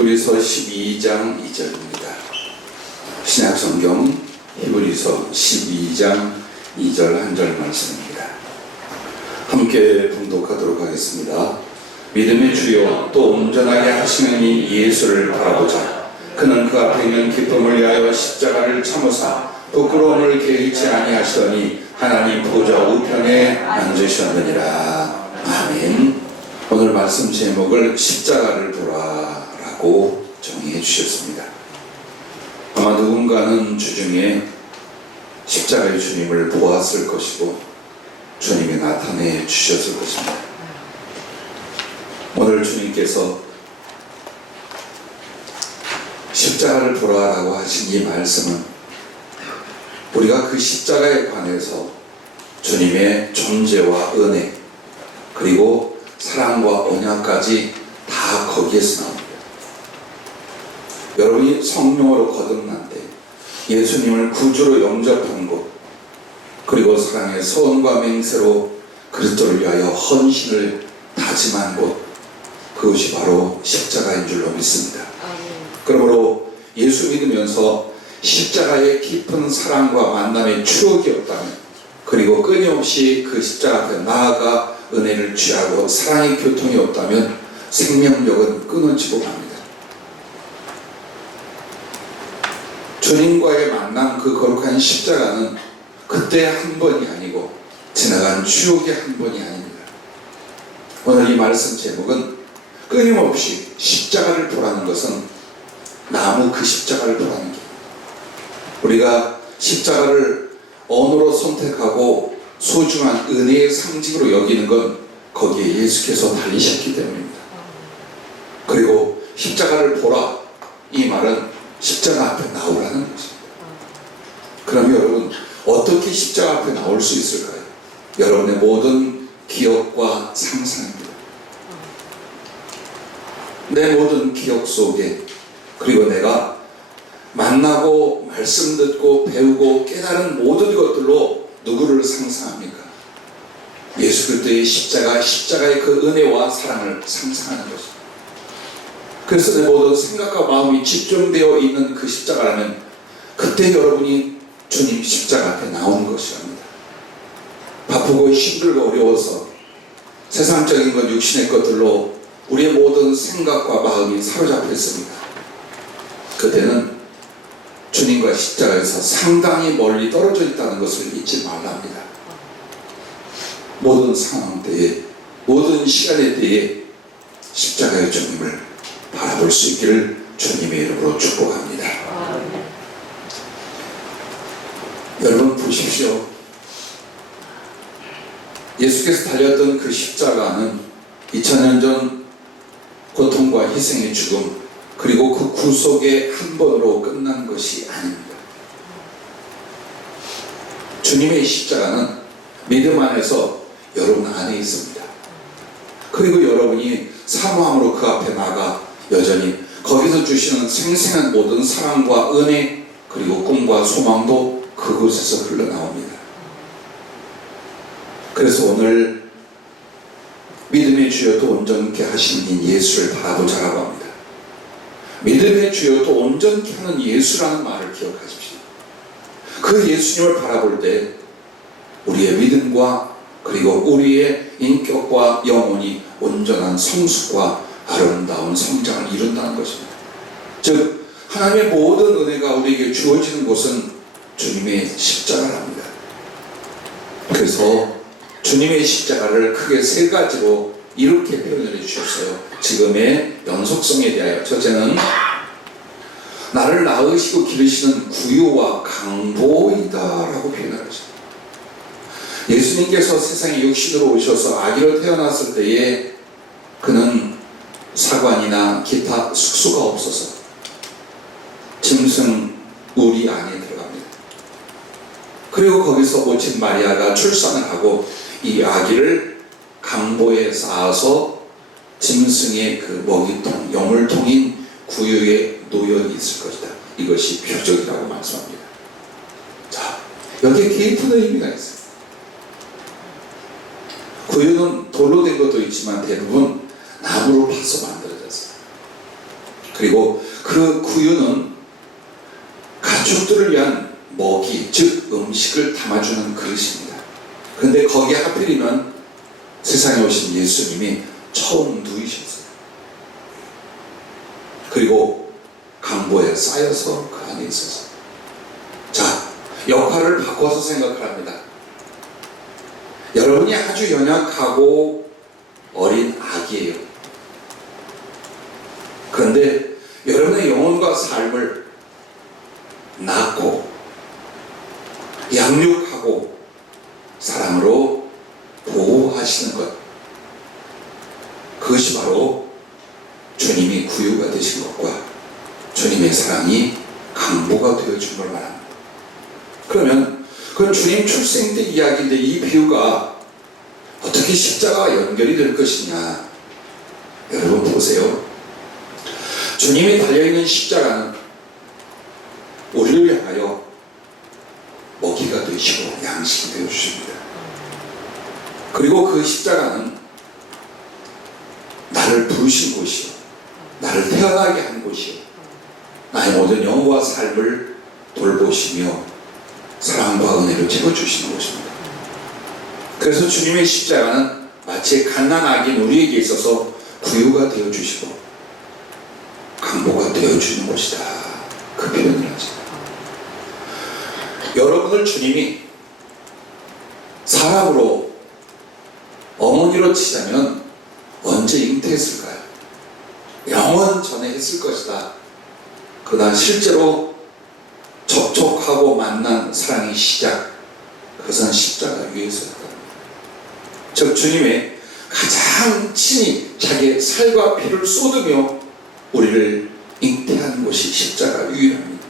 히브리서 12장 2절입니다. 신약성경 히브리서 12장 2절 한 절 말씀입니다. 함께 봉독하도록 하겠습니다. 믿음의 주여 또 온전하게 하시는 이 예수를 바라보자. 그는 그 앞에 있는 기쁨을 위하여 십자가를 참으사 부끄러움을 개의치 아니하시더니 하나님 보좌 우편에 앉으셨느니라. 아멘. 오늘 말씀 제목을 십자가를 보라라고 정의해 주셨습니다. 아마 누군가는 주중에 십자가의 주님을 보았을 것이고 주님이 나타내 주셨을 것입니다. 오늘 주님께서 십자가를 보라라고 하신 이 말씀은 우리가 그 십자가에 관해서 주님의 존재와 은혜 그리고 사랑과 언약까지 다 거기에서 나옵니다. 여러분이 성령으로 거듭난 때 예수님을 구주로 영접한 것 그리고 사랑의 소원과 맹세로 그리스도를 위하여 헌신을 다짐한 것 그것이 바로 십자가인 줄로 믿습니다. 그러므로 예수 믿으면서 십자가의 깊은 사랑과 만남의 추억이 없다면 그리고 끊임없이 그 십자가 앞에 나아가 은혜를 취하고 사랑의 교통이 없다면 생명력은 끊어지고 갑니다. 주님과의 만남 그 거룩한 십자가는 그때 한 번이 아니고 지나간 추억의 한 번이 아닙니다. 오늘 이 말씀 제목은 끊임없이 십자가를 보라는 것은 나무 그 십자가를 보라는 게 우리가 십자가를 언어로 선택하고 소중한 은혜의 상징으로 여기는 건 거기에 예수께서 달리셨기 때문입니다. 그리고 십자가를 보라 이 말은 십자가 앞에 나오라는 것입니다. 그럼 여러분 어떻게 십자가 앞에 나올 수 있을까요? 여러분의 모든 기억과 상상입니다. 내 모든 기억 속에 그리고 내가 만나고 말씀 듣고 배우고 깨달은 모든 것들로 누구를 상상합니까? 예수 그리스도의 십자가의 그 은혜와 사랑을 상상하는 것입니다. 그래서 내 모든 생각과 마음이 집중되어 있는 그 십자가라면 그때 여러분이 주님 십자가 앞에 나오는 것이랍니다. 바쁘고 힘들고 어려워서 세상적인 것 육신의 것들로 우리의 모든 생각과 마음이 사로잡혀 있습니다. 그때는 주님과 십자가에서 상당히 멀리 떨어져 있다는 것을 잊지 말라 합니다. 모든 상황 때에 모든 시간의 때에 십자가의 주님을 바라볼 수 있기를 주님의 이름으로 축복합니다. 여러분 보십시오. 예수께서 달렸던 그 십자가는 2000년 전 고통과 희생의 죽음 그리고 그 구속의 한 번으로 끝난 것이 아닙니다. 주님의 십자가는 믿음 안에서 여러분 안에 있습니다. 그리고 여러분이 사모함으로 그 앞에 나가 여전히 거기서 주시는 생생한 모든 사랑과 은혜 그리고 꿈과 소망도 그곳에서 흘러나옵니다. 그래서 오늘 믿음의 주여 또 온전케 하시는 예수를 바라보자라고 합니다. 믿음의 주여 또 온전케 하는 예수라는 말을 기억하십시오. 그 예수님을 바라볼 때 우리의 믿음과 그리고 우리의 인격과 영혼이 온전한 성숙과 아름다운 성장을 이룬다는 것입니다. 즉 하나님의 모든 은혜가 우리에게 주어지는 곳은 주님의 십자가랍니다. 그래서 주님의 십자가를 크게 세 가지로 이렇게 표현을 해주셨어요. 지금의 연속성에 대하여 첫째는 나를 낳으시고 기르시는 구유와 강보이다라고 표현을 하셨어요. 예수님께서 세상에 육신으로 오셔서 아기로 태어났을 때에 그는 사관이나 기타 숙소가 없어서 짐승 우리 안에 들어갑니다. 그리고 거기서 모친 마리아가 출산을 하고 이 아기를 강보에 쌓아서 짐승의 그 먹이통, 여물통인 구유에 놓여 있을 것이다. 이것이 표적이라고 말씀합니다. 자, 여기에 깊은 의미가 있어요. 구유는 돌로 된 것도 있지만 대부분 나무로 파서 만들어졌어요. 그리고 그 구유는 가축들을 위한 먹이, 즉 음식을 담아주는 그릇입니다. 그런데 거기에 하필이면 세상에 오신 예수님이 처음 누이셨어요. 그리고 강보에 쌓여서 그 안에 있어서. 자, 역할을 바꿔서 생각을 합니다. 여러분이 아주 연약하고 어린 아기예요. 그런데 여러분의 영혼과 삶을 낳고 양육하고 사랑으로 보호하시는 것, 그것이 바로 주님이 구유가 되신 것과 주님의 사랑이 강보가 되어준 걸 말합니다. 그러면 그건 주님 출생 때 이야기인데 이 비유가 어떻게 십자가와 연결이 될 것이냐. 여러분 보세요. 주님이 달려있는 십자가는 우리를 향하여 먹이가 되시고 양식이 되어주십니다. 그리고 그 십자가는 나를 부르신 곳이요, 나를 태어나게 한 곳이요, 나의 모든 영혼과 삶을 돌보시며 사랑과 은혜를 채워주시는 곳입니다. 그래서 주님의 십자가는 마치 갓난아기인 우리에게 있어서 구유가 되어주시고 강보가 되어주는 것이다, 그 표현을 하죠. 여러분을 주님이 사람으로 어머니로 치자면 언제 잉태했을까요? 영원 전에 했을 것이다. 그러나 실제로 접촉하고 만난 사랑의 시작, 그것은 십자가 위에서였다. 즉 주님의 가장 친히 자기의 살과 피를 쏟으며 우리를 잉태한 곳이 십자가 위입니다.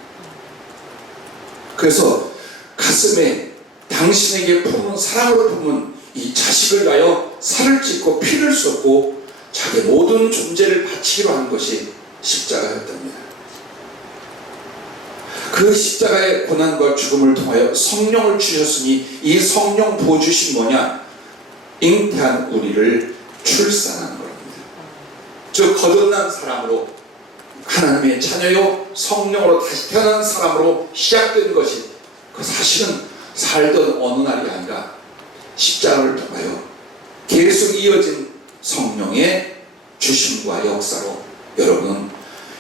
그래서 가슴에 당신에게 품은, 사랑으로 품은 이 자식을 위하여 살을 찢고 피를 쏟고 자기의 모든 존재를 바치기로 한 것이 십자가였답니다. 그 십자가의 고난과 죽음을 통하여 성령을 주셨으니 이 성령 부어주신 뭐냐? 잉태한 우리를 출산하는 겁니다. 즉 거듭난 사람으로, 하나님의 자녀요 성령으로 다시 태어난 사람으로 시작된 것이, 그 사실은 살던 어느 날이 아니라 십자가를 통하여 계속 이어진 성령의 주심과 역사로 여러분은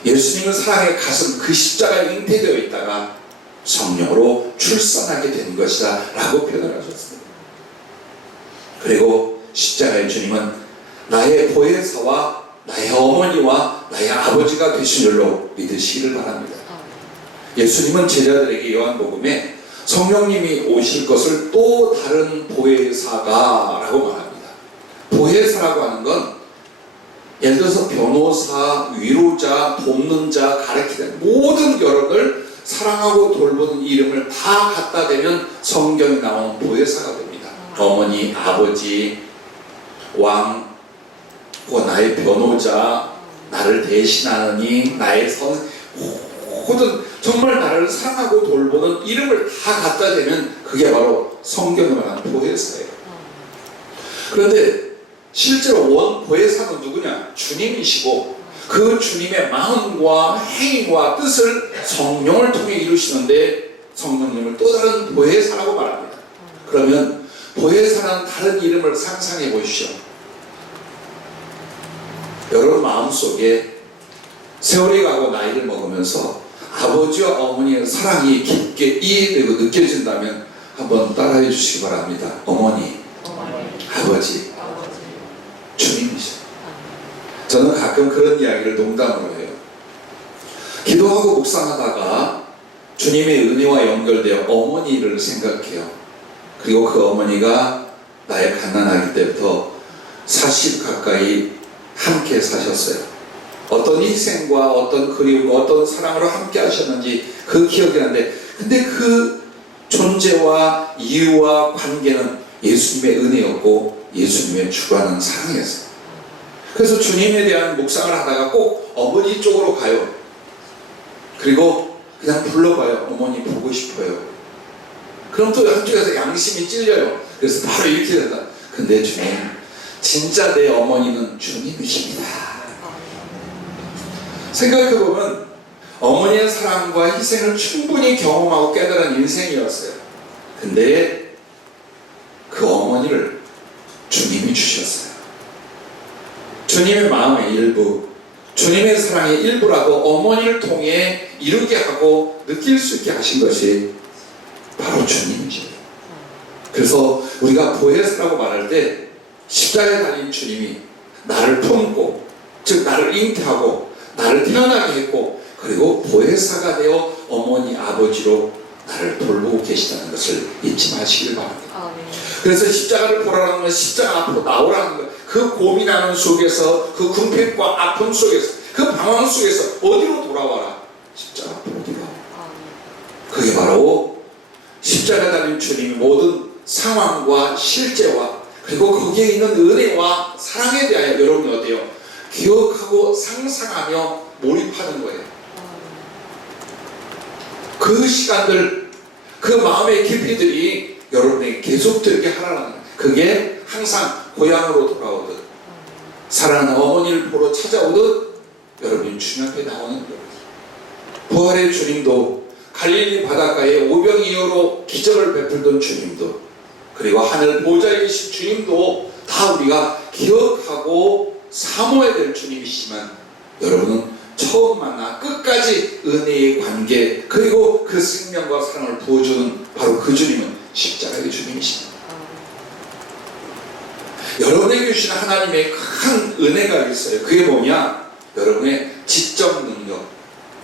예수님을 사랑의 가슴, 그 십자가에 잉태되어 있다가 성령으로 출산하게 된 것이다 라고 표현을 하셨습니다. 그리고 십자가의 주님은 나의 보혜사와 나의 어머니와 나의 아버지가 되신 줄로 믿으시기를 바랍니다. 예수님은 제자들에게 요한복음에 성령님이 오실 것을 또 다른 보혜사가 라고 말합니다. 보혜사라고 하는 건 예를 들어서 변호사, 위로자, 돕는 자, 가르치는 모든 여러분을 사랑하고 돌보는 이름을 다 갖다 대면 성경에 나오는 보혜사가 됩니다. 어머니, 아버지, 왕, 나의 변호자, 나를 대신하느니, 나의 모든 정말 나를 사랑하고 돌보는 이름을 다 갖다 대면 그게 바로 성경에 말하는 보혜사예요. 그런데 실제로 원 보혜사는 누구냐? 주님이시고 그 주님의 마음과 행위와 뜻을 성령을 통해 이루시는데 성령님을 또 다른 보혜사라고 말합니다. 그러면 보혜사라는 다른 이름을 상상해 보십시오. 여러분 마음속에 세월이 가고 나이를 먹으면서 아버지와 어머니의 사랑이 깊게 이해되고 느껴진다면 한번 따라해 주시기 바랍니다. 어머니, 아버지, 주님이시죠. 저는 가끔 그런 이야기를 농담으로 해요. 기도하고 묵상하다가 주님의 은혜와 연결되어 어머니를 생각해요. 그리고 그 어머니가 나의 갓난아기 때부터 40 가까이 함께 사셨어요. 어떤 희생과 어떤 그리움과 어떤 사랑으로 함께 하셨는지 그 기억이 나는데, 근데 그 존재와 이유와 관계는 예수님의 은혜였고 예수님의 주관하는 사랑이었어요. 그래서 주님에 대한 묵상을 하다가 꼭 어머니 쪽으로 가요. 그리고 그냥 불러봐요. 어머니 보고 싶어요. 그럼 또 한쪽에서 양심이 찔려요. 그래서 바로 이렇게 된다. 근데 주님, 진짜 내 어머니는 주님이십니다. 생각해보면 어머니의 사랑과 희생을 충분히 경험하고 깨달은 인생이었어요. 근데 그 어머니를 주님이 주셨어요. 주님의 마음의 일부, 주님의 사랑의 일부라도 어머니를 통해 이루게 하고 느낄 수 있게 하신 것이 바로 주님이죠. 그래서 우리가 보혜사라고 말할 때 십자가에 달린 주님이 나를 품고, 즉 나를 잉태하고 나를 태어나게 했고, 그리고 보혜사가 되어 어머니 아버지로 나를 돌보고 계시다는 것을 잊지 마시길 바랍니다. 그래서 십자가를 보라는 건 십자가 앞으로 나오라는 것. 그 고민하는 속에서, 그 궁핍과 아픔 속에서, 그 방황 속에서 어디로 돌아와라? 십자가 앞으로 돌아와. 그게 바로 십자가 달린 주님의 모든 상황과 실제와, 그리고 거기에 있는 은혜와 사랑에 대하여 여러분이 어때요? 기억하고 상상하며 몰입하는 거예요. 그 시간들, 그 마음의 깊이들이 여러분에게 계속되게 하라는 거예요. 그게 항상 고향으로 돌아오듯, 사랑하는 어머니를 보러 찾아오듯 여러분이 주님 앞에 나오는 거예요. 부활의 주님도, 갈릴리 바닷가에 오병이어로 기적을 베풀던 주님도, 그리고 하늘 보좌에 계신 주님도 다 우리가 기억하고 사모해야 될 주님이시지만, 여러분은 처음 만나 끝까지 은혜의 관계, 그리고 그 생명과 사랑을 보여주는 바로 그 주님은 십자가의 주님이십니다. 여러분에게 주신 하나님의 큰 은혜가 있어요. 그게 뭐냐? 여러분의 지적 능력,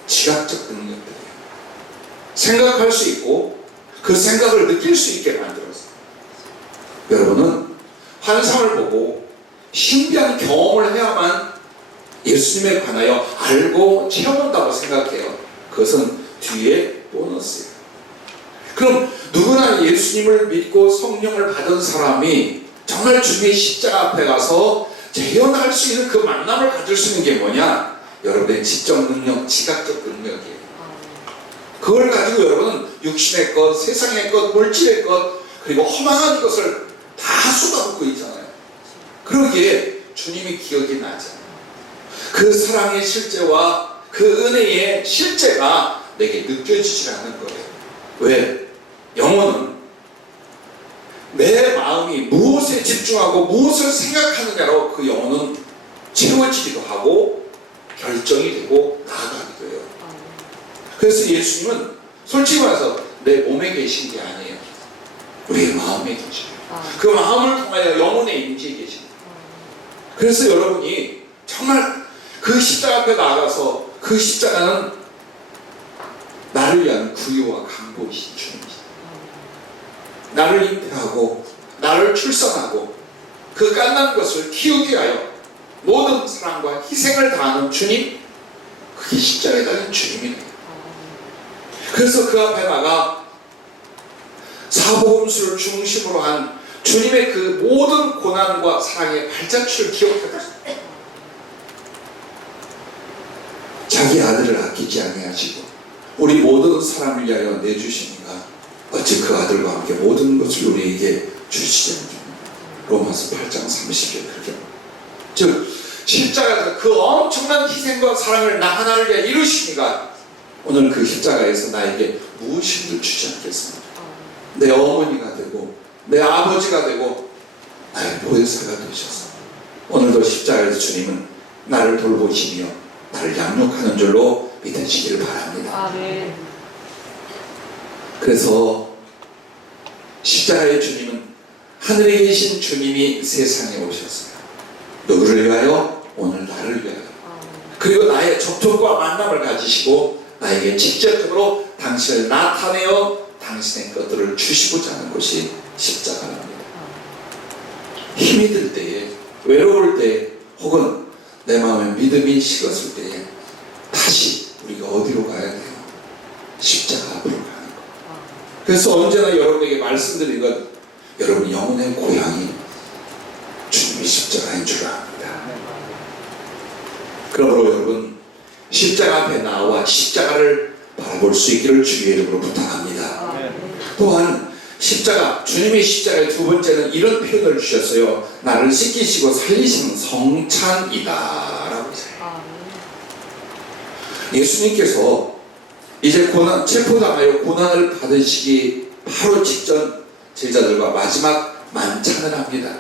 지각적 능력들이에요. 생각할 수 있고 그 생각을 느낄 수 있게 만들었어요. 여러분은 환상을 보고 신비한 경험을 해야만 예수님에 관하여 알고 체험한다고 생각해요. 그것은 뒤에 보너스예요. 그럼 누구나 예수님을 믿고 성령을 받은 사람이 정말 주님의 십자가 앞에 가서 재현할 수 있는 그 만남을 가질 수 있는 게 뭐냐? 여러분의 지적 능력, 지각적 능력이에요. 그걸 가지고 여러분은 육신의 것, 세상의 것, 물질의 것, 그리고 허망한 것을 다 쏟아붓고 있잖아요. 그러기에 주님이 기억이 나잖아요. 그 사랑의 실제와 그 은혜의 실제가 내게 느껴지지 않는 거예요. 왜? 영혼은 내 마음이 무엇에 집중하고 무엇을 생각하느냐로 그 영혼은 채워지기도 하고 결정이 되고 나아가기도 해요. 그래서 예수님은 솔직히 말해서 내 몸에 계신 게 아니에요. 우리의 마음에 계셔요. 그 마음을 통하여 영혼의 임재에 계십니다. 그래서 여러분이 정말 그 십자가 앞에 나아가서, 그 십자가는 나를 위한 구유와 강복이신 주님입니다. 나를 잉태하고 나를 출산하고 그 갓난 것을 키우게 하여 모든 사랑과 희생을 다하는 주님, 그게 십자가에 달린 주님이에요. 그래서 그 앞에 나가 사복음서를 중심으로 한 주님의 그 모든 고난과 사랑의 발자취를 기억하겠습니다. 자기 아들을 아끼지 아니하시고 우리 모든 사람을 위하여 내주시니까 어찌 그 아들과 함께 모든 것을 우리에게 주시지 않겠느냐. 로마서 8장 30절 그렇게. 즉 십자가에서 그 엄청난 희생과 사랑을 나 하나를 위해 이루시니까 오늘 그 십자가에서 나에게 무엇인들 주지 않겠습니까? 내 어머니가 되고 내 아버지가 되고 나의 보혜사가 되셔서 오늘도 십자가에서 주님은 나를 돌보시며 나를 양육하는 줄로 믿으시기를 바랍니다. 아멘. 그래서 십자가의 주님은 하늘에 계신 주님이 세상에 오셨어요. 누구를 위하여? 오늘 나를 위하여. 그리고 나의 접촉과 만남을 가지시고 나에게 직접적으로 당신을 나타내어 당신의 것들을 주시고자 하는 것이 십자가랍니다. 힘이 들 때에, 외로울 때, 혹은 내 마음에 믿음이 식었을 때에 다시 우리가 어디로 가야 돼요? 십자가 앞으로 가는 거. 그래서 언제나 여러분에게 말씀드린 건 여러분 영혼의 고향이 주님의 십자가인 줄 압니다. 그러므로 여러분 십자가 앞에 나와 십자가를 바라볼 수 있기를 주의 이름으로 부탁합니다. 또한 십자가, 주님의 십자가의 두 번째는 이런 표현을 주셨어요. 나를 씻기시고 살리시는 성찬이다 라고 했어요. 예수님께서 이제 체포당하여 고난을 받으시기 바로 직전 제자들과 마지막 만찬을 합니다.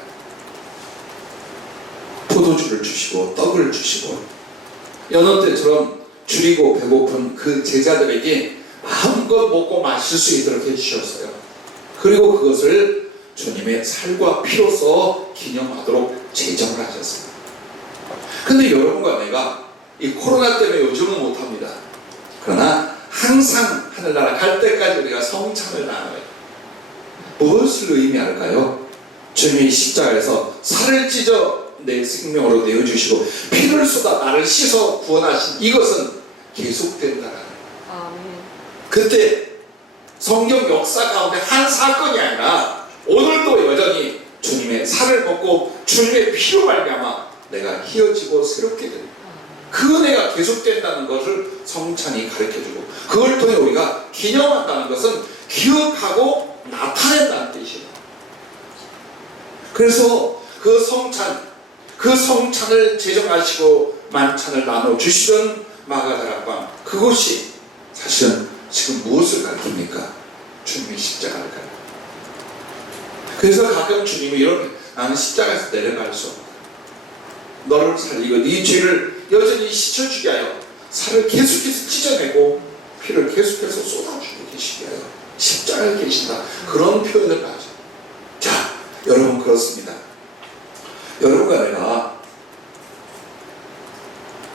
포도주를 주시고 떡을 주시고 여느 때처럼 줄이고 배고픈 그 제자들에게 마음껏 먹고 마실 수 있도록 해주셨어요. 그리고 그것을 주님의 살과 피로서 기념하도록 제정을 하셨어요. 근데 여러분과 내가 이 코로나 때문에 요즘은 못합니다. 그러나 항상 하늘나라 갈 때까지 우리가 성찬을 나눠요. 무엇을 의미할까요? 주님이 십자가에서 살을 찢어 내 생명으로 내어주시고 피를 쏟아 나를 씻어 구원하신 이것은 계속된다라는 거예요. 그때 성경 역사 가운데 한 사건이 아니라 오늘도 여전히 주님의 살을 먹고 주님의 피로 말미암아 내가 희어지고 새롭게 됩니다. 그 은혜가 계속된다는 것을 성찬이 가르쳐주고 그걸 통해 우리가 기념한다는 것은 기억하고 나타낸다는 뜻이에요. 그래서 그 성찬을 제정하시고 만찬을 나눠주시던 마가다락방, 그것이 사실은 지금 무엇을 가르칩니까? 주님의 십자가를 가르쳐요. 그래서 가끔 주님이 이렇게, 나는 십자가에서 내려갈 수 없다. 너를 살리고 네 죄를 여전히 씻어주게 하여 살을 계속해서 찢어내고 피를 계속해서 쏟아주고 계시게 하여 십자가에 계신다. 그런 표현을 하죠. 자, 여러분 그렇습니다. 여러분과 내가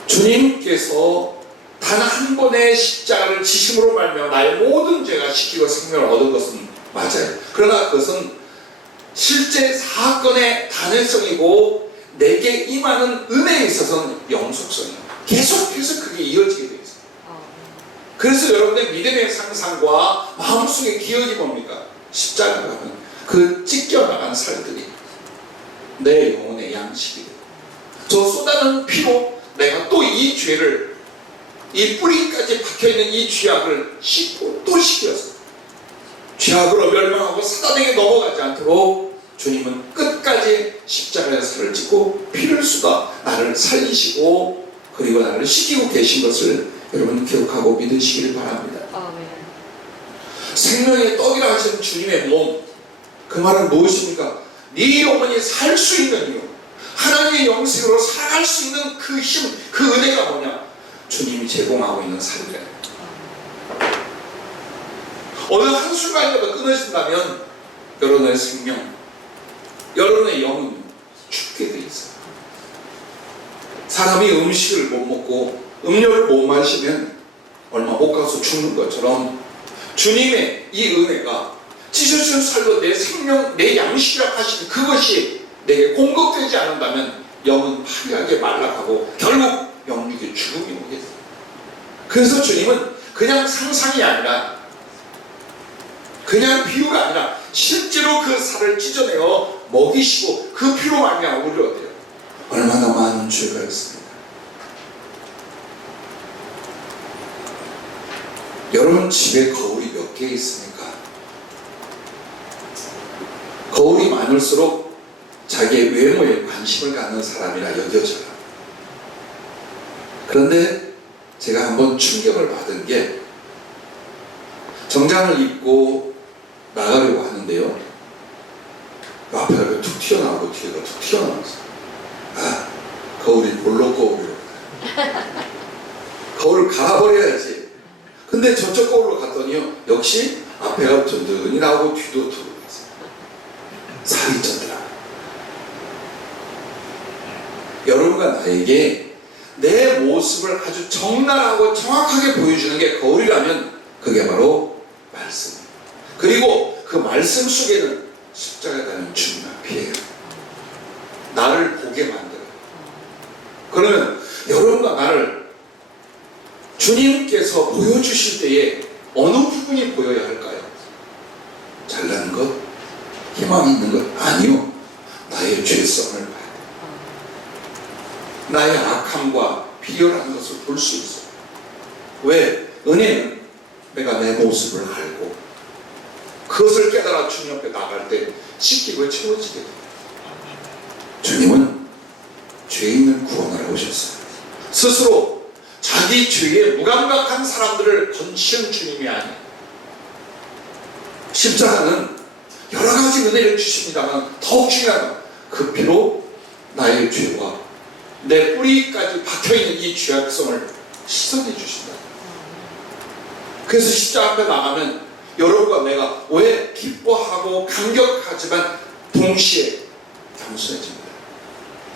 주님께서 단 한 번의 십자가를 지심으로 말미암아 나의 모든 죄가 씻기고 생명을 얻은 것은 맞아요. 그러나 그것은 실제 사건의 단회성이고 내게 임하는 은혜에 있어서는 영속성이에요. 계속해서 그게 이어지게 되어 있어요. 그래서 여러분의 믿음의 상상과 마음속의 기억이 뭡니까? 십자가가 하면 그 찢겨나간 살들이 내 영혼의 양식이 되고 저 쏟아는 피로 내가 또 이 죄를 이 뿌리까지 박혀있는 이 죄악을 씻고 또 씻겨서 죄악으로 멸망하고 사단에게 넘어가지 않도록 주님은 끝까지 십자가에 살을 찢고 피를 쏟아 나를 살리시고 그리고 나를 씻기고 계신 것을 여러분 기억하고 믿으시길 바랍니다. 생명의 떡이라 하신 주님의 몸, 그 말은 무엇입니까? 네 영혼이 살 수 있는 이유, 하나님의 영생으로 살아갈 수 있는 그 힘, 그 은혜가 뭐냐? 주님이 제공하고 있는 살이래요. 어느 한순간이라도 끊어진다면 여러분의 생명, 여러분의 영은 죽게 돼 있어요. 사람이 음식을 못 먹고 음료를 못 마시면 얼마 못 가서 죽는 것처럼 주님의 이 은혜가 찢어진 살로 내 생명, 내 양식이라 하시는 그것이 내게 공급되지 않는다면 영은 파괴하게 말라가고 결국 영육의 죽음이 오겠어요. 그래서 주님은 그냥 상상이 아니라 그냥 비유가 아니라 실제로 그 살을 찢어내어 먹이시고 그 피로 말미암아 우리를 어때요? 얼마나 많은 죄가 있습니다. 여러분 집에 거울이 몇 개 있습니까? 거울이 많을수록 자기의 외모에 관심을 갖는 사람이라 여겨져요. 그런데 제가 한번 충격을 받은 게 정장을 입고 나가려고 하는데요. 앞에가 툭 튀어나오고 뒤에가 툭 튀어나왔어요. 아, 거울이 볼록 거울이로. 거울을 갈아버려야지. 근데 저쪽 거울로 갔더니요. 역시 앞에가 든든히 나오고 뒤도 두르고 있어요. 살이 쪘더라. 여러분과 나에게 내 모습을 아주 적나라하고 정확하게 보여주는 게 거울이라면 그게 바로 말씀입니다. 그리고 그 말씀 속에는 십자가에 달린 주님의 피예요. 나를 보게 만들어요. 그러면 여러분과 나를 주님께서 보여주실 때에 어느 부분이 보여야 할까요? 잘나는 것? 희망 있는 것? 아니요. 나의 죄성을 봐야 돼요. 나의 악함과 비열한 것을 볼 수 있어요. 왜? 은혜는 내가 내 모습을 알고 그것을 깨달아 주님 앞에 나갈 때 씻기고 채워지게 돼요. 주님은 죄 있는 구원을 오셨어요. 스스로 자기 죄에 무감각한 사람들을 건치는 주님이 아니에요. 십자가는 여러 가지 은혜를 주십니다만 더욱 중요한 건 그 피로 나의 죄와 내 뿌리까지 박혀있는 이 죄악성을 씻어내 주신다. 그래서 십자가 앞에 나가면 여러분과 내가 왜 기뻐하고 감격하지만 동시에 겸손해집니다.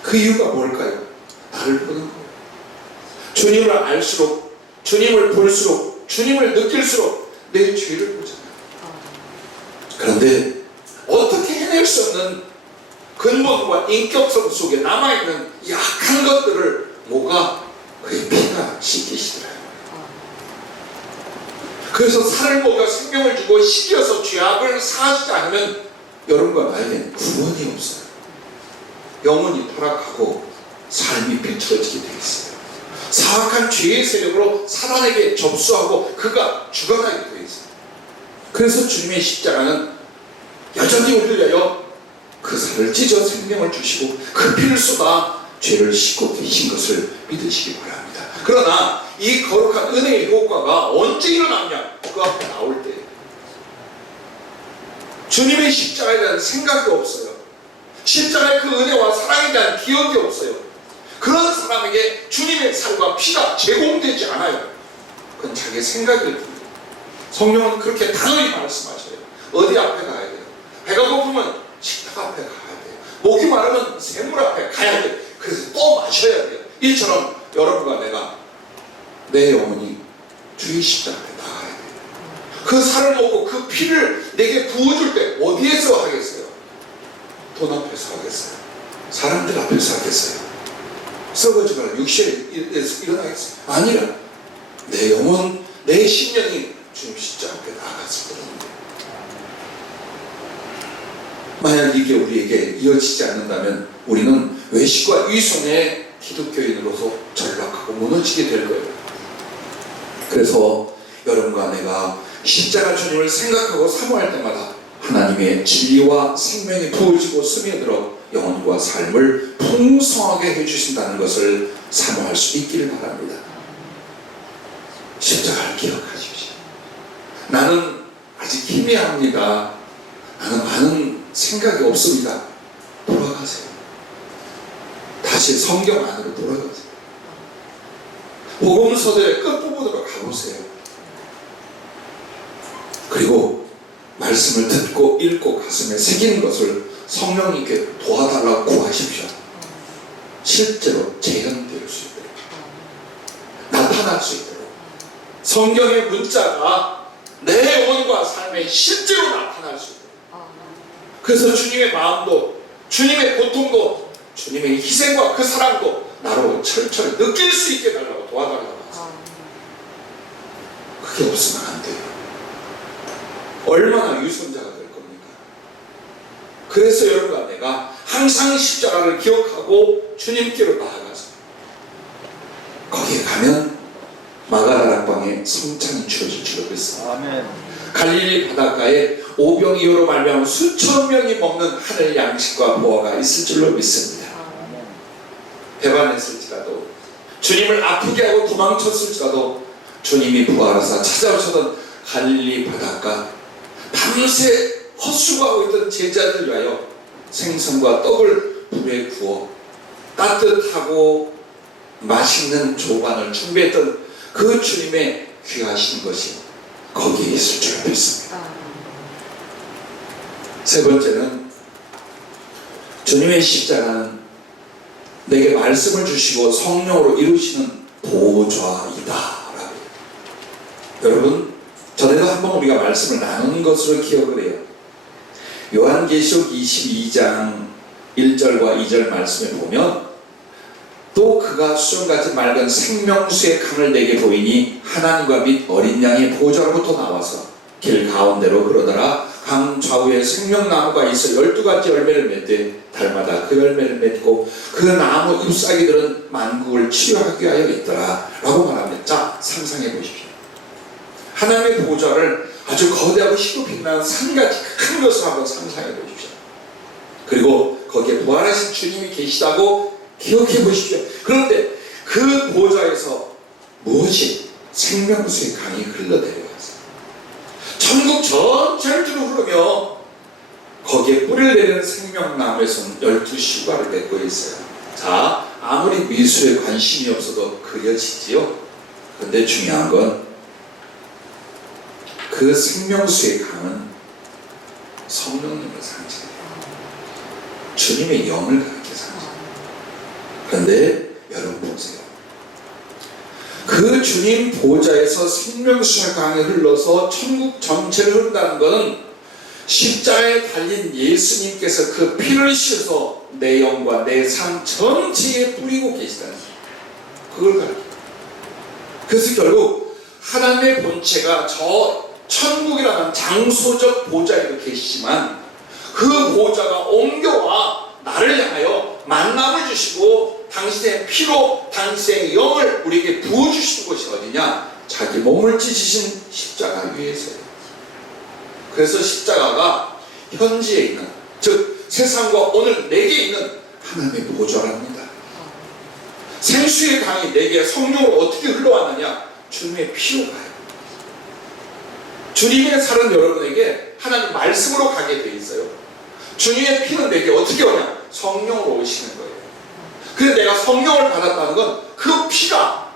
그 이유가 뭘까요? 나를 보는 거예요. 주님을 알수록, 주님을 볼수록, 주님을 느낄수록 내 죄를 보잖아요. 그런데 어떻게 해낼 수 없는 근본과 인격성 속에 남아있는 약한 것들을 뭐가? 그의 피가 씻기시더라고요. 그래서 살을 먹여 생명을 주고 씻겨서 죄악을 사하시지 않으면 여러분과 나에게는 구원이 없어요. 영혼이 타락하고 삶이 비틀어지게 되어 있어요. 사악한 죄의 세력으로 사단에게 접수하고 그가 죽어가게 되어 있어요. 그래서 주님의 십자가는 여전히 우리를 위하여 그 살을 찢어 생명을 주시고 그 피를 쏟아 죄를 씻고 계신 것을 믿으시기 바랍니다. 그러나 이 거룩한 은혜의 효과가 언제 일어나냐? 그 앞에 나올 때 주님의 십자가에 대한 생각이 없어요. 십자가의 그 은혜와 사랑에 대한 기억이 없어요. 그런 사람에게 주님의 살과 피가 제공되지 않아요. 그건 자기의 생각일 뿐이에요. 성령은 그렇게 단호히 말씀하셔요. 어디 앞에 가야 돼요? 배가 고프면 식탁 앞에 가야 돼요. 목이 마르면 샘물 앞에 가야 돼요. 그래서 또 마셔야 돼요. 이처럼 여러분과 내가 내 영혼이 주의 십자가 앞에 나가야 돼요. 그 살을 먹고 그 피를 내게 부어줄 때 어디에서 하겠어요? 돈 앞에서 하겠어요? 사람들 앞에서 하겠어요? 썩어지거나 육신에 일어나겠어요? 아니라 내 영혼, 내 심령이 주님 십자가 앞에 나가서 그러는데 만약 이게 우리에게 이어지지 않는다면 우리는 외식과 위선의 기독교인으로서 전락하고 무너지게 될 거예요. 그래서 여러분과 내가 십자가 주님을 생각하고 사모할 때마다 하나님의 진리와 생명이 부어지고 스며들어 영혼과 삶을 풍성하게 해주신다는 것을 사모할 수 있기를 바랍니다. 십자가를 기억하십시오. 나는 아직 희미합니다. 나는 많은 생각이 없습니다. 돌아가세요. 다시 성경 안으로 돌아가세요. 복음서들의 끝부분으로 가보세요. 그리고 말씀을 듣고 읽고 가슴에 새기는 것을 성령님께 도와달라고 구하십시오. 실제로 재현될 수 있도록, 나타날 수 있도록 성경의 문자가 내 영혼과 삶에 실제로 나타날 수 있도록. 그래서 주님의 마음도, 주님의 고통도, 주님의 희생과 그 사랑도 나로 철철 느낄 수 있게 달라고 도와달라고 하세요. 그게 없으면 안 돼요. 얼마나 유선자가 될 겁니까? 그래서 여러분과 내가 항상 십자가를 기억하고 주님께로 나아가서 거기에 가면 마가다락방에 성찬이 주어질 줄로 믿습니다. 아멘. 갈릴리 바닷가에 오병이어로 말미암아 수천 명이 먹는 하늘 양식과 보화가 있을 줄로 믿습니다. 배반했을지라도 주님을 아프게 하고 도망쳤을지라도 주님이 부활하사 찾아오셨던 갈릴리 바닷가 밤새 헛수고하고 있던 제자들 위하여 생선과 떡을 불에 구워 따뜻하고 맛있는 조반을 준비했던 그 주님의 귀하신 것이 거기에 있을 줄 믿습니다. 세 번째는 주님의 십자가는 내게 말씀을 주시고 성령으로 이루시는 보좌이다. 여러분, 전에도 한번 우리가 말씀을 나눈 것으로 기억을 해요. 요한계시록 22장 1절과 2절 말씀에 보면 또 그가 수정같이 맑은 생명수의 강을 내게 보이니 하나님과 및 어린 양의 보좌로부터 나와서 길 가운데로 그러다가 강 좌우에 생명나무가 있어 12가지 열매를 맺되 달마다 그 열매를 맺고 그 나무 잎사귀들은 만국을 치유하기 위하여 있더라 라고 말합니다. 자, 상상해 보십시오. 하나님의 보좌를 아주 거대하고 희고 빛나는 산같이 큰 것을 한번 상상해 보십시오. 그리고 거기에 부활하신 주님이 계시다고 기억해 보십시오. 그런데 그 보좌에서 무엇이 생명수의 강이 흘러내려와서 천국 전체를 두루 흐르며 거기에 뿌리를 내리는 생명나무에서는 12시과를 맺고 있어요. 자, 아무리 미술에 관심이 없어도 그려지지요. 그런데 중요한 건 그 생명수의 강은 성령님을 상징해요. 주님의 영을 그렇게 상징해요. 그런데 여러분 보세요. 그 주님 보좌에서 생명수의 강이 흘러서 천국 전체를 흐른다는 것은 십자가에 달린 예수님께서 그 피를 씻어서 내 영과 내 삶 전체에 뿌리고 계시다는 거예요. 그걸 가르쳐요. 그래서 결국 하나님의 본체가 저 천국이라는 장소적 보좌에도 계시지만 그 보좌가 옮겨와 나를 향하여 만남을 주시고 당신의 피로 당신의 영을 우리에게 부어주시는 곳이 어디냐? 자기 몸을 찢으신 십자가 위에서요. 그래서 십자가가 현지에 있는, 즉 세상과 오늘 내게 있는 하나님의 보좌랍니다. 생수의 강이 내게 성령으로 어떻게 흘러왔느냐? 주님의 피로 가요. 주님의 살은 여러분에게 하나님 말씀으로 가게 돼 있어요. 주님의 피는 내게 어떻게 오냐? 성령으로 오시는 거예요. 그래서 내가 성령을 받았다는 건 그 피가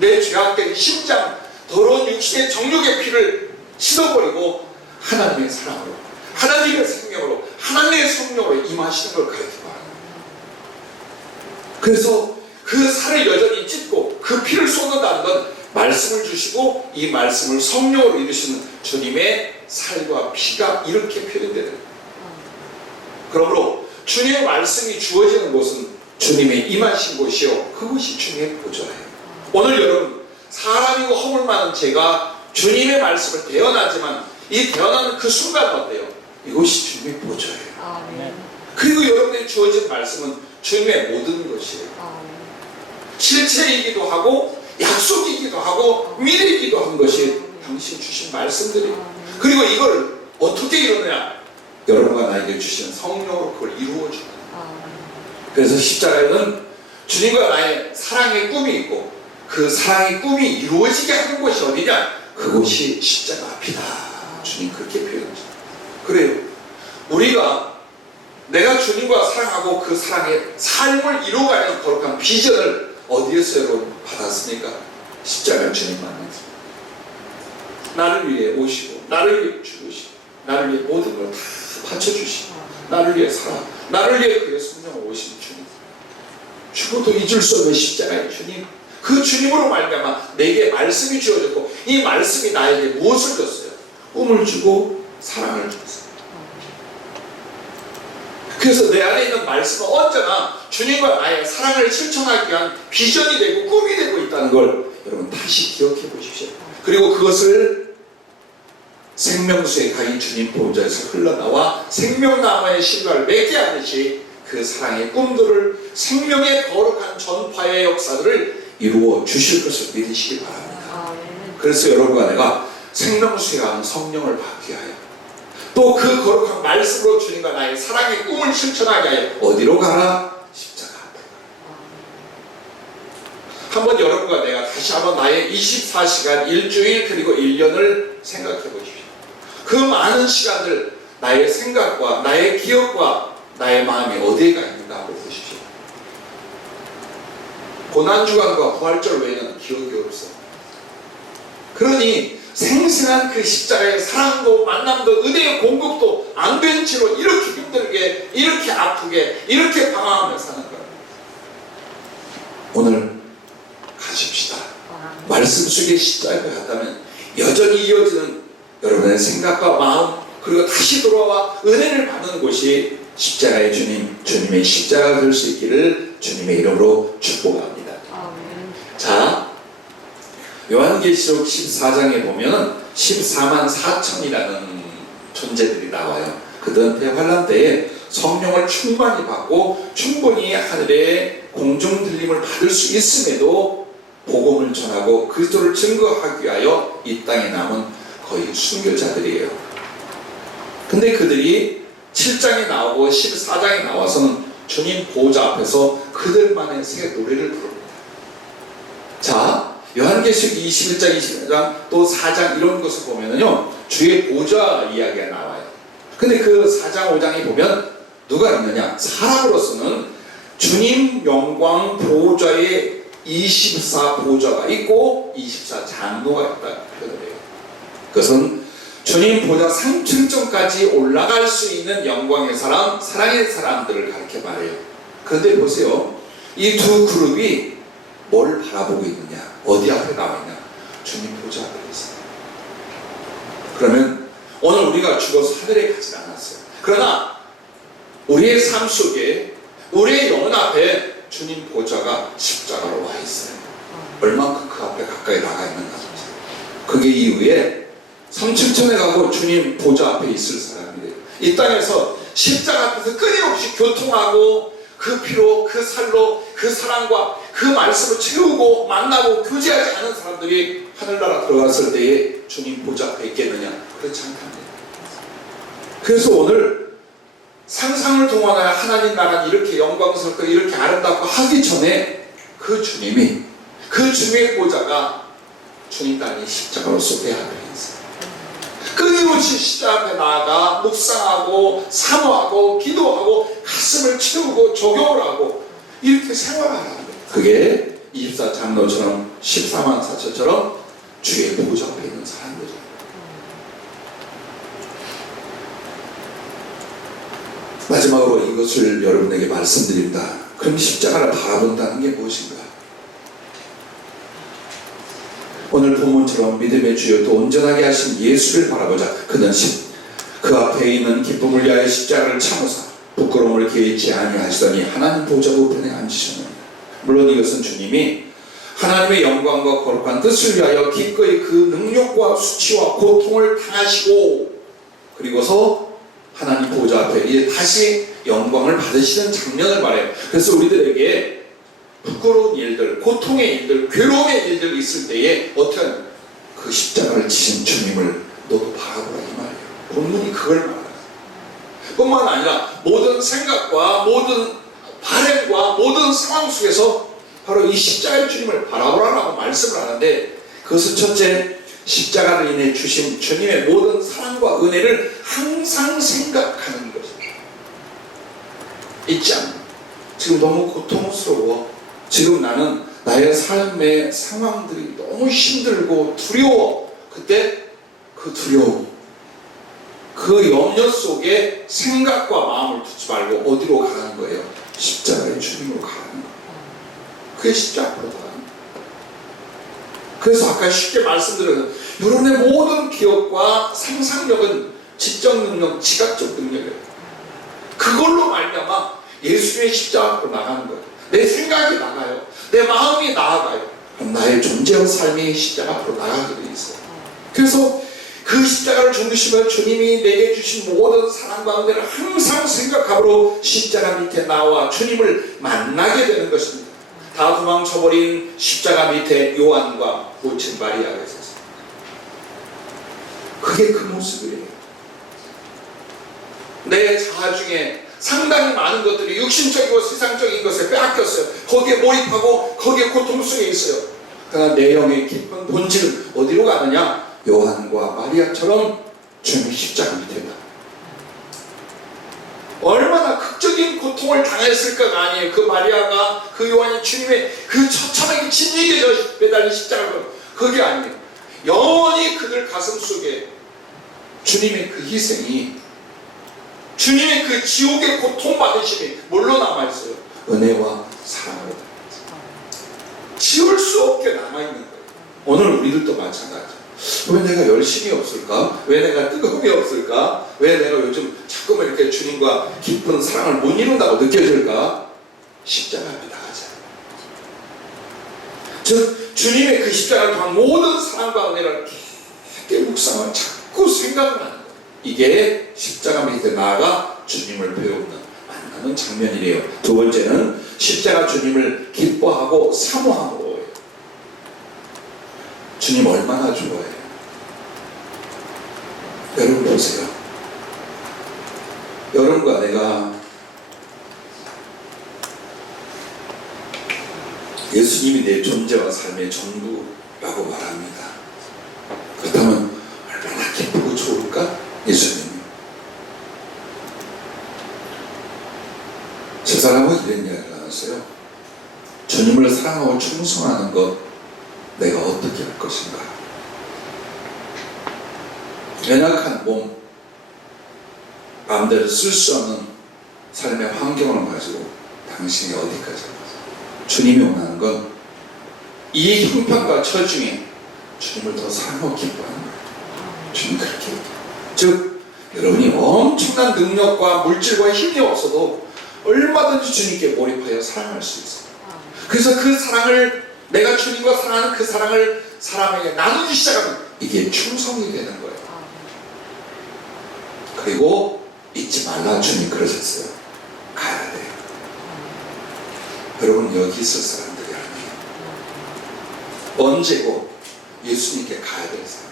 내 죄악된 심장, 더러운 육신의 정욕의 피를 씻어버리고 하나님의 사랑으로, 하나님의 생명으로, 하나님의 성령으로 임하시는 걸 가르쳐봐요. 그래서 그 살을 여전히 찢고 그 피를 쏟는다는 건 말씀을 주시고 이 말씀을 성령으로 이루시는 주님의 살과 피가 이렇게 표현되는 거예요. 그러므로 주님의 말씀이 주어지는 곳은 주님의 임하신 곳이요, 그것이 주님의 보좌예요. 오늘 여러분, 사람이고 허물 많은 제가 주님의 말씀을 대언하지만 이 대언하는 그 순간 어때요? 이것이 주님의 보좌예요. 그리고 여러분에게 주어진 말씀은 주님의 모든 것이에요. 실체이기도 하고 약속이기도 하고 미래이기도 한 것이 당신 주신 말씀들이에요. 그리고 이걸 어떻게 이루느냐? 여러분과 나에게 주신 성령으로 그걸 이루어줍니다. 그래서 십자가에는 주님과 나의 사랑의 꿈이 있고 그 사랑의 꿈이 이루어지게 하는 곳이 어디냐? 그곳이 십자가 앞이다. 주님 그렇게 표현하죠. 그래요. 우리가 내가 주님과 사랑하고 그 사랑의 삶을 이루어가는 거룩한 비전을 어디에서 여러분 받았습니까? 십자가 주님 만났습니다. 나를 위해 오시고 나를 위해 죽으시고 나를 위해 모든 걸 다 바쳐주시고 나를 위해 살아 나를 위해 그의 성령을 오신 주님, 죽어도 잊을 수 없는 십자가의 주님, 그 주님으로 말미암아 내게 말씀이 주어졌고 이 말씀이 나에게 무엇을 줬어요? 꿈을 주고 사랑을 줬어요. 그래서 내 안에 있는 말씀은 언제나 주님과 나의 사랑을 실천하기 위한 비전이 되고 꿈이 되고 있다는 걸 여러분 다시 기억해 보십시오. 그리고 그것을 생명수의 강이 주님 보좌에서 흘러나와 생명나무의 실과를 맺게 하듯이 그 사랑의 꿈들을 생명의 거룩한 전파의 역사들을 이루어 주실 것을 믿으시기 바랍니다. 그래서 여러분과 내가 생명수의 강 성령을 받게 하여 또 그 거룩한 말씀으로 주님과 나의 사랑의 꿈을 실천하게 하여 어디로 가라? 십자가 앞으로 가라. 한번 여러분과 내가 다시 한번 나의 24시간, 일주일 그리고 1년을 생각해 보십시오. 그 많은 시간들 나의 생각과 나의 기억과 나의 마음이 어디에 가 있는가 한번 보십시오. 고난주간과 부활절 외에는 기억이 없어. 그러니 생생한 그 십자가의 사랑도 만남도 은혜의 공급도 안 된 채로 이렇게 힘들게 이렇게 아프게 이렇게 방황하며 사는 거예요. 오늘 가십시다. 말씀 속에 십자가가 갔다면 여전히 이어지는 여러분의 생각과 마음 그리고 다시 돌아와 은혜를 받는 곳이 십자가의 주님, 주님의 십자가가 될 수 있기를 주님의 이름으로 축복합니다. 자, 요한계시록 14장에 보면 14만 4천이라는 존재들이 나와요. 그들은 대환란 때에 성령을 충만히 받고 충분히 하늘의 공중 들림을 받을 수 있음에도 복음을 전하고 그리스도를 증거하기 위하여 이 땅에 남은 거의 순교자들이에요. 근데 그들이 7장에 나오고 14장에 나와서는 주님 보좌 앞에서 그들만의 새 노래를 부릅니다. 자, 요한계시록 21장, 22장 또 4장 이런 것을 보면은요, 주의 보좌 이야기가 나와요. 근데 그 4장, 5장에 보면 누가 있느냐? 사람으로서는 주님 영광 보좌에 24 보좌가 있고 24 장로가 있다고 표현을 해요. 그것은 주님 보좌 상층점까지 올라갈 수 있는 영광의 사람, 사랑의 사람들을 가르쳐 말해요. 그런데 보세요. 이 두 그룹이 뭘 바라보고 있느냐? 어디 앞에 나와 있냐? 주님 보좌 앞에 있어요. 그러면 오늘 우리가 죽어서 하늘에 가지 않았어요. 그러나 우리의 삶 속에 우리의 영혼 앞에 주님 보좌가 십자가로 와 있어요. 얼만큼 그 앞에 가까이 나가 있는가. 그게 이후에 삼층천에 가고 주님 보좌 앞에 있을 사람이 돼요. 이 땅에서 십자가 앞에서 끊임없이 교통하고 그 피로, 그 살로, 그 사랑과 그 말씀을 채우고 만나고 교제하지 않은 사람들이 하늘나라 들어갔을 때에 주님 보좌 앞에 있겠느냐? 그렇지 않답니다. 그래서 오늘 상상을 동원하여 하나님 나라는 이렇게 영광스럽고 이렇게 아름답고 하기 전에 그 주님이, 그 주님의 보좌가 주님 땅의 십자가로서 내 앞에 있어요. 끊임없이 십자가 앞에 나아가 묵상하고 사모하고 기도하고 가슴을 채우고 적용을 하고 이렇게 생활하는 거예요. 그게 24 장로처럼 14만 4천처럼 주의 보좌 앞에 있는 사람들이에요. 마지막으로 이것을 여러분에게 말씀드립니다. 그럼 십자가를 바라본다는 게 무엇인가? 오늘 본문처럼 믿음의 주여 또 온전하게 하신 예수를 바라보자. 그는 그 앞에 있는 기쁨을 위하여 십자가를 참으사 부끄러움을 개의치 아니하시더니 하나님 보좌 우편에 앉으셨느니라. 물론 이것은 주님이 하나님의 영광과 거룩한 뜻을 위하여 기꺼이 그 능력과 수치와 고통을 당하시고 그리고서 하나님 보좌 앞에 이제 다시 영광을 받으시는 장면을 말해요. 그래서 우리들에게 부끄러운 일들, 고통의 일들, 괴로움의 일들 있을 때에 어떻게 하냐? 그 십자가를 지신 주님을 너도 바라보라 이 말이에요. 본문이 그걸 말해요. 뿐만 아니라 모든 생각과 모든 바램과 모든 상황 속에서 바로 이 십자가의 주님을 바라보라라고 말씀을 하는데 그것은 첫째, 십자가를 인해 주신 주님의 모든 사랑과 은혜를 항상 생각하는 것입니다. 잊지 않는. 지금 너무 고통스러워. 지금 나는 나의 삶의 상황들이 너무 힘들고 두려워. 그때 그 두려움, 그 염려 속에 생각과 마음을 두지 말고 어디로 가는 거예요? 십자가의 주님으로 가는 거예요. 그게 십자가로 가는 거예요. 그래서 아까 쉽게 말씀드렸는데 여러분의 모든 기억과 상상력은 지적 능력, 지각적 능력이에요. 그걸로 말미암아 예수의 십자가 앞으로 나가는 거예요. 내 생각이 나가요. 내 마음이 나아가요. 그럼 나의 존재와 삶이 십자가 앞으로 나가게 돼 있어요. 그래서 그 십자가를 중심으로 주님이 내게 주신 모든 사랑과 은혜를 항상 생각하므로 십자가 밑에 나와 주님을 만나게 되는 것입니다. 다 도망쳐버린 십자가 밑에 요한과 모친 마리아가 있었어요. 그게 그 모습이에요. 내 자아 중에 상당히 많은 것들이 육신적이고 세상적인 것에 빼앗겼어요. 거기에 몰입하고 거기에 고통 속에 있어요. 그러나 내 영의 깊은 본질은 어디로 가느냐? 요한과 마리아처럼 주님의 십자가 밑에 나. 얼마나 극적인 고통을 당했을까가 아니에요. 그 마리아가 그 요한이 주님의 그 처참하게 진리에 매달린 십자가를 그게 아니에요. 영원히 그들 가슴 속에 주님의 그 희생이, 주님의 그 지옥의 고통받으심이 뭘로 남아있어요? 은혜와 사랑으로 지울 수 없게 남아있는 거예요. 오늘 우리들도 마찬가지예요. 왜 내가 열심히 없을까? 왜 내가 뜨거움이 없을까? 왜 내가 요즘 자꾸만 이렇게 주님과 깊은 사랑을 못 이룬다고 느껴질까? 십자가 앞에 나가자. 즉 주님의 그 십자가를 통한 모든 사랑과 은혜를 깊게 묵상하고 자꾸 생각을 하는 거예요. 이게 십자가 밑에 나아가 주님을 배우는 만나는 장면이래요. 두 번째는 십자가 주님을 기뻐하고 사모하는 거예요. 주님 얼마나 좋아해요. 여러분 보세요. 여러분과 내가 예수님이 내 존재와 삶의 전부, 라고 말합니다. 그렇다면 얼마나 기쁘고 좋을까? 예수님이. 제 사람은 이런 이야기를 나눴어요. 주님을 사랑하고 충성하는 것 내가 어떻게 할 것인가? 연약한 몸, 마음대로 쓸 수 없는 삶의 환경을 가지고 당신이 어디까지 할까? 주님이 원하는 건 이 형편과 처 중에 주님을 더 사랑하고 기뻐하는 거예요. 주님 그렇게. 즉 여러분이 엄청난 능력과 물질과 힘이 없어도 얼마든지 주님께 몰입하여 사랑할 수 있어요. 그래서 그 사랑을, 내가 주님과 사랑하는 그 사랑을 사람에게 나누기 시작하면 이게 충성이 되는 거예요. 그리고 잊지 말라, 주님 그러셨어요. 가야 돼요. 여러분 여기 있을 사람들이 아니에요. 언제고 예수님께 가야 될 사람.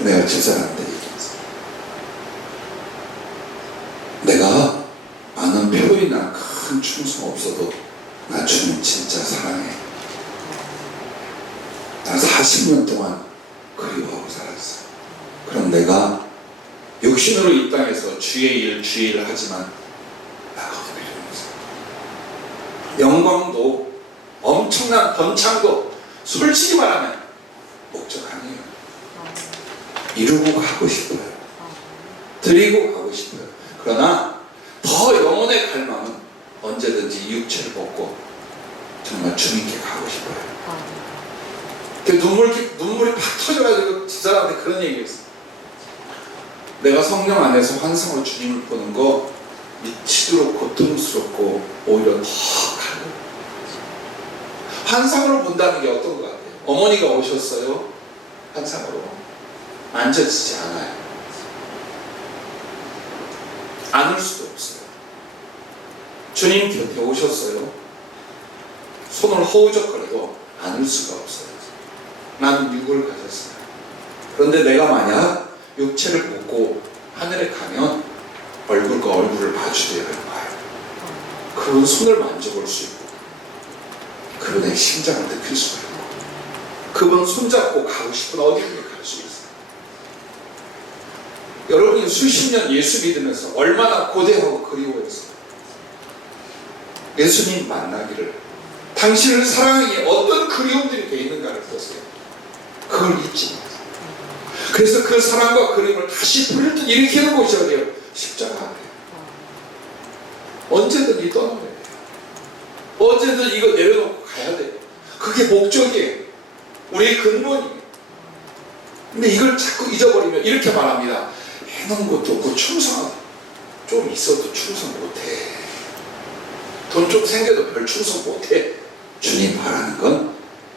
내가 제 사람들이 있어요. 내가 많은 표현이나 큰 충성 없어도 나 주님 진짜 사랑해. 나 40년 동안 그리워하고 살았어. 그럼 내가 육신으로 이 땅에서 주의 일 하지만 나 거기 필요없어. 영광도 엄청난 번창도 솔직히 말하면 목적 아니에요. 이루고 가고 싶어요. 드리고 가고 싶어요. 그러나 더 영혼의 갈망은 언제든지 육체를 벗고 정말 주님께 가고 싶어요. 눈물이 팍 터져가지고 두 사람한테 그런 얘기했어요. 내가 성령 안에서 환상으로 주님을 보는 거 미치도록 고통스럽고 오히려 더 가요. 환상으로 본다는 게 어떤 것 같아요? 어머니가 오셨어요. 환상으로 만져지지 않아요. 안을 수도 없어요. 주님 곁에 오셨어요. 손을 허우적거려도 안을 수가 없어요. 나는 육을 가졌어요. 그런데 내가 만약 육체를 벗고 하늘에 가면 얼굴과 얼굴을 마주대야 봐요. 그런 손을 만져볼 수 있고 그분의 심장을 느낄 수가 있고 그분 손잡고 가고 싶은 어디든지 갈 수 있어요. 여러분이 수십 년 예수 믿으면서 얼마나 고대하고 그리워했어요. 예수님 만나기를, 당신을 사랑하기에 어떤 그리움들이 되어 있는가를 보세요. 그걸 잊지 마세요. 그래서 그 사랑과 그리움을 다시 불일듯 일으키는 곳이 어디예요? 십자가예요. 언제든 떠나야 돼요. 언제든 이거 내려놓고 가야 돼요. 그게 목적이에요. 우리의 근본이에요. 근데 이걸 자꾸 잊어버리면 이렇게 말합니다. 해놓은 것도 없고 충성하다. 좀 있어도 충성 못해. 돈 좀 생겨도 별 충성 못해. 주님 바라는 건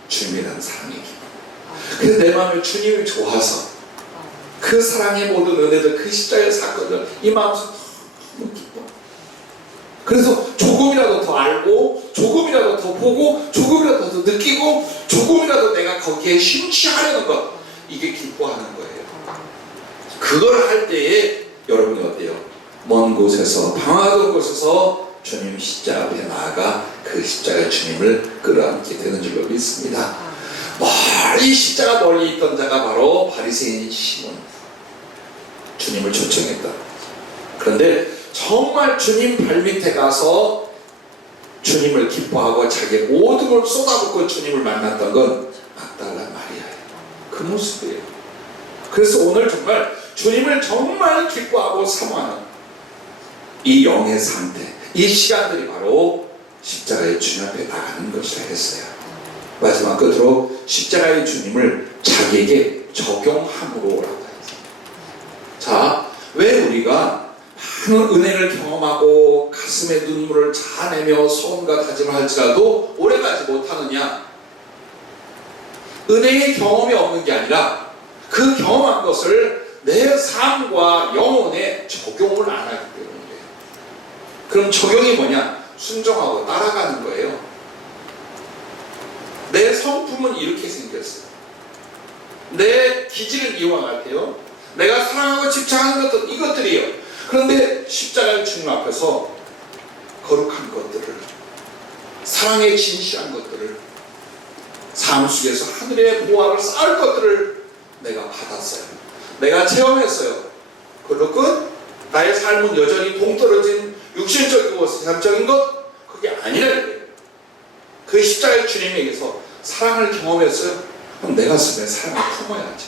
주님이라는 사랑이기. 그래서 내 마음에 주님이 좋아서 그 사랑의 모든 은혜들, 그 십자가의 사건들 이 마음속에 너무 기뻐. 그래서 조금이라도 더 알고 조금이라도 더 보고 조금이라도 더 느끼고 조금이라도 내가 거기에 심취하려는 것, 이게 기뻐하는 거예요. 그걸 할 때에 여러분이 어때요? 먼 곳에서, 방황하던 곳에서 주님 십자가 앞에 나아가 그 십자가 주님을 끌어안게 되는 줄로 믿습니다. 멀리 십자가 멀리 있던 자가 바로 바리새인 시몬, 주님을 초청했다. 그런데 정말 주님 발밑에 가서 주님을 기뻐하고 자기의 모든 걸 쏟아붓고 주님을 만났던 건 막달라 마리아예요. 그 모습이에요. 그래서 오늘 정말 주님을 정말 기뻐하고 사모하는 이 영의 상태, 이 시간들이 바로 십자가의 주님 앞에 나가는 것이라 했어요. 마지막 끝으로 십자가의 주님을 자기에게 적용함으로 라고 했어요. 자, 왜 우리가 많은 은혜를 경험하고 가슴에 눈물을 자아내며 소원과 다짐을 할지라도 오래가지 못하느냐? 은혜의 경험이 없는 게 아니라 그 경험한 것을 내 삶과 영혼에 적용을 안 하기 때문이에요. 그럼 적용이 뭐냐? 순종하고 따라가는 거예요. 내 성품은 이렇게 생겼어요. 내 기질은 이와 같아요. 내가 사랑하고 집착하는 것도 이것들이에요. 그런데 십자가의 주님 앞에서 거룩한 것들을, 사랑의 진실한 것들을 삶 속에서 하늘의 보화를 쌓을 것들을 내가 받았어요. 내가 체험했어요. 그리고 끝. 나의 삶은 여전히 동떨어진 육신적이고 세상적인 것, 그게 아니라 이거예요. 그 십자가의 주님에게서 사랑을 경험했어요. 그럼 내 가슴에 사랑을 품어야지.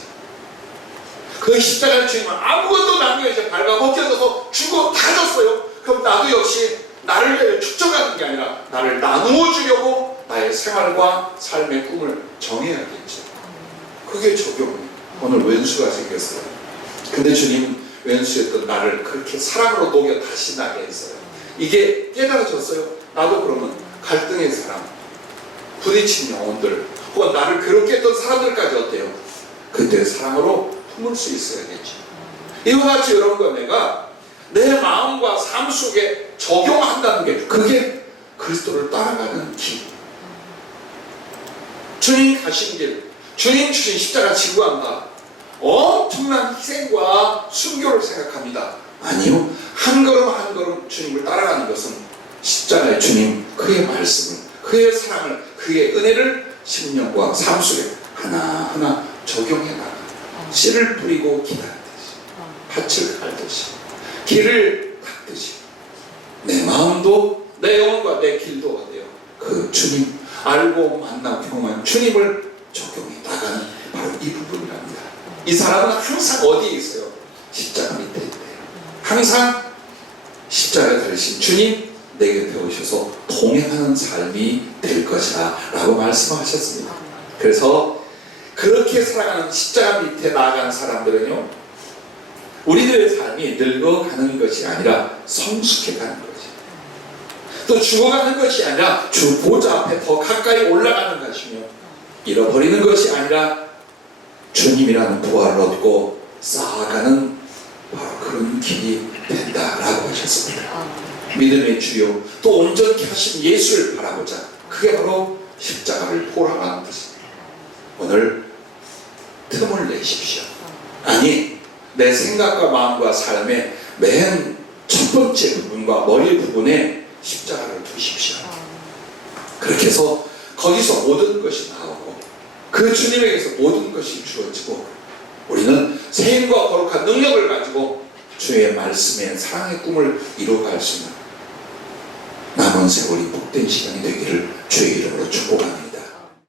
그 십자가의 주님은 아무것도 남겨있지 발가 벗겨져서 주고 다 줬어요. 그럼 나도 역시 나를 위해 축적하는 게 아니라 나를 나누어 주려고 나의 생활과 삶의 꿈을 정해야겠죠. 그게 적용이에요. 오늘 왼수가 생겼어요. 근데 주님은 왼수였던 나를 그렇게 사랑으로 녹여 다시 나게 했어요. 이게 깨달아졌어요. 나도 그러면 갈등의 사람, 부딪힌 영혼들, 혹은 나를 괴롭게 했던 사람들까지 어때요? 그때 사랑으로 품을 수 있어야겠죠. 이와 같이 여러분과 내가 내 마음과 삶 속에 적용한다는 게, 그게 그리스도를 따라가는 길. 주님 가신 길, 주님 주신 십자가 지고 간다. 엄청난 희생과 순교를 생각합니다. 아니요. 한 걸음 한 걸음 주님을 따라가는 것은 십자가의 주님, 그의 말씀을, 그의 사랑을, 그의 은혜를 심령과 삶 속에 하나하나 적용해 나가. 씨를 뿌리고 기다리듯이, 밭을 갈듯이, 길을 닦듯이, 내 마음도 내 영혼과 내 길도 어때요? 그 주님, 알고 만나고 경험한 주님을 적용해 나가는 바로 이 부분이랍니다. 이 사람은 항상 어디에 있어요? 십자가 밑에 있대요. 항상 십자가에 달리신 주님 내 곁에 오셔서 동행하는 삶이 될 것이다 라고 말씀하셨습니다. 그래서 그렇게 살아가는 십자가 밑에 나아가는 사람들은요, 우리들의 삶이 늙어가는 것이 아니라 성숙해가는 거지. 또 죽어가는 것이 아니라 주 보좌 앞에 더 가까이 올라가는 것이며, 잃어버리는 것이 아니라 주님이라는 부활을 얻고 쌓아가는 바로 그런 길이 된다라고 하셨습니다. 믿음의 주요 또 온전케 하신 예수를 바라보자. 그게 바로 십자가를 포랑하는 뜻입니다. 오늘 틈을 내십시오. 아니, 내 생각과 마음과 삶의 맨 첫 번째 부분과 머리 부분에 십자가를 두십시오. 그렇게 해서 거기서 모든 것이 나오고 그 주님에게서 모든 것이 주어지고 우리는 세임과 거룩한 능력을 가지고 주의 말씀에 사랑의 꿈을 이루어갈 수 있는 남은 세월이 복된 시간이 되기를 주의 이름으로 축복합니다.